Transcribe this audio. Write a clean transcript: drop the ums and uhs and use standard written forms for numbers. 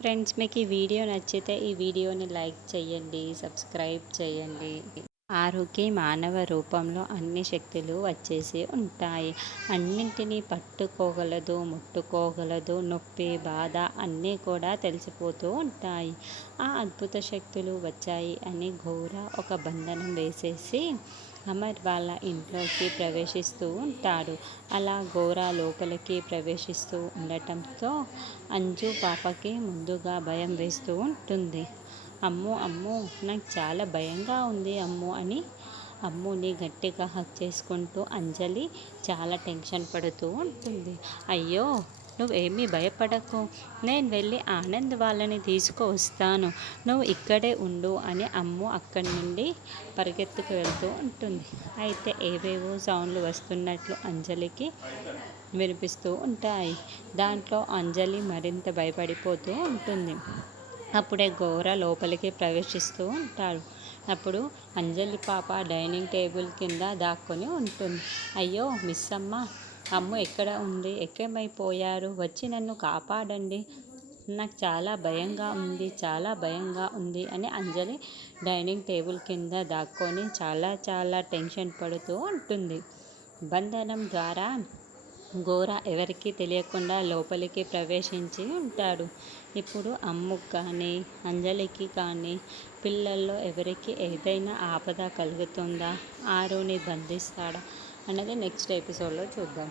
Friends, మీకు ఈ video నచ్చితే ఈ వీడియోని లైక్ చేయండి, సబ్స్క్రైబ్ చేయండి. ఆరుకి మానవ రూపంలో అన్ని శక్తులు వచ్చేసి ఉంటాయి. అన్నింటినీ పట్టుకోగలదు, ముట్టుకోగలదు. నొప్పి, బాధ అన్నీ కూడా తెలిసిపోతూ ఉంటాయి. ఆ అద్భుత శక్తులు వచ్చాయి అని ఘోర ఒక బంధనం వేసేసి అమర్ వాళ్ళ ఇంట్లోకి ప్రవేశిస్తూ ఉంటాడు. అలా ఘోర లోపలికి ప్రవేశిస్తూ ఉండటంతో అంజు పాపకి ముందుగా భయం వేస్తూ ఉంటుంది. అమ్మో అమ్మో, నాకు చాలా భయంగా ఉంది అమ్మో అని అమ్ముని గట్టిగా హగ్ చేసుకుంటూ అంజలి చాలా టెన్షన్ పడుతూ ఉంటుంది. అయ్యో, నువ్వేమీ భయపడకు, నేను వెళ్ళి ఆనంద్ వాళ్ళని తీసుకువస్తాను, నువ్వు ఇక్కడే ఉండు అని అమ్ము అక్కడి నుండి పరిగెత్తుకు వెళ్తూ ఉంటుంది. అయితే ఏవేవో సౌండ్లు వస్తున్నట్లు అంజలికి వినిపిస్తూ ఉంటాయి. దాంట్లో అంజలి మరింత భయపడిపోతూ ఉంటుంది. అప్పుడే ఘోర లోపలికి ప్రవేశిస్తూ ఉంటాడు. అప్పుడు అంజలి పాప డైనింగ్ టేబుల్ కింద దాక్కొని ఉంటుంది. అయ్యో మిస్ అమ్మ, అమ్మ ఎక్కడ ఉంది, ఎక్కమైపోయారు, వచ్చి నన్ను కాపాడండి, నాకు చాలా భయంగా ఉంది, చాలా భయంగా ఉంది అని అంజలి డైనింగ్ టేబుల్ కింద దాక్కొని చాలా చాలా టెన్షన్ పడుతూ ఉంటుంది. బంధనం ద్వారా ఘోర ఎవరికీ తెలియకుండా లోపలికి ప్రవేశించి ఉంటాడు. ఇప్పుడు అమ్ముకు కానీ అంజలికి కానీ పిల్లల్లో ఎవరికి ఏదైనా ఆపద కలుగుతుందా, ఆరుని బంధిస్తాడా అన్నది నెక్స్ట్ ఎపిసోడ్లో చూద్దాం.